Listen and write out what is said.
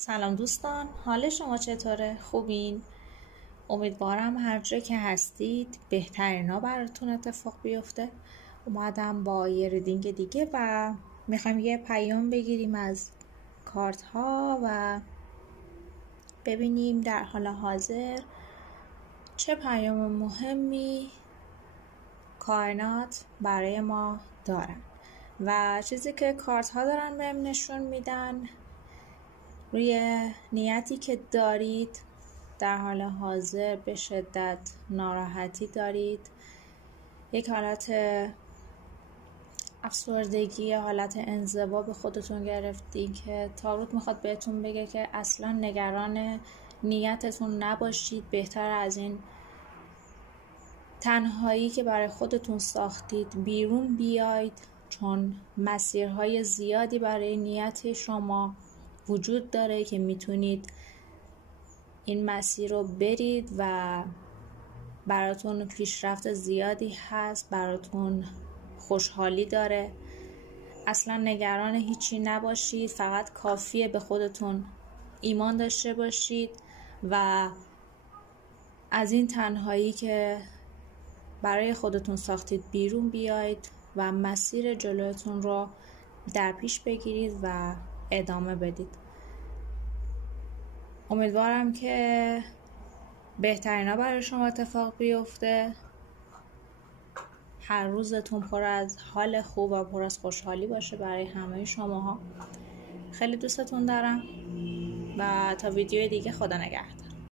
سلام دوستان، حال شما چطوره؟ خوبین؟ امیدوارم هر جا که هستید بهترینا براتون اتفاق بیفته. اومدم با یه ریدینگ دیگه و میخوایم یه پیام بگیریم از کارت ها و ببینیم در حال حاضر چه پیام مهمی کائنات برای ما دارن و چیزی که کارت ها دارن بهم نشون میدن روی نیتی که دارید. در حال حاضر به شدت ناراحتی دارید، یک حالت افسردگی، حالت انزوا به خودتون گرفتین که تاروت میخواد بهتون بگه که اصلا نگران نیتتون نباشید. بهتر از این تنهایی که برای خودتون ساختید بیرون بیاید، چون مسیرهای زیادی برای نیت شما وجود داره که میتونید این مسیر رو برید و براتون پیشرفت زیادی هست، براتون خوشحالی داره. اصلا نگران هیچی نباشید، فقط کافیه به خودتون ایمان داشته باشید و از این تنهایی که برای خودتون ساختید بیرون بیاید و مسیر جلوتون رو در پیش بگیرید و ادامه بدید. امیدوارم که بهترینا برای شما اتفاق بیفته. هر روزتون پر از حال خوب و پر از خوشحالی باشه برای همه شماها. خیلی دوستتون دارم و تا ویدیو دیگه، خدا نگهدار.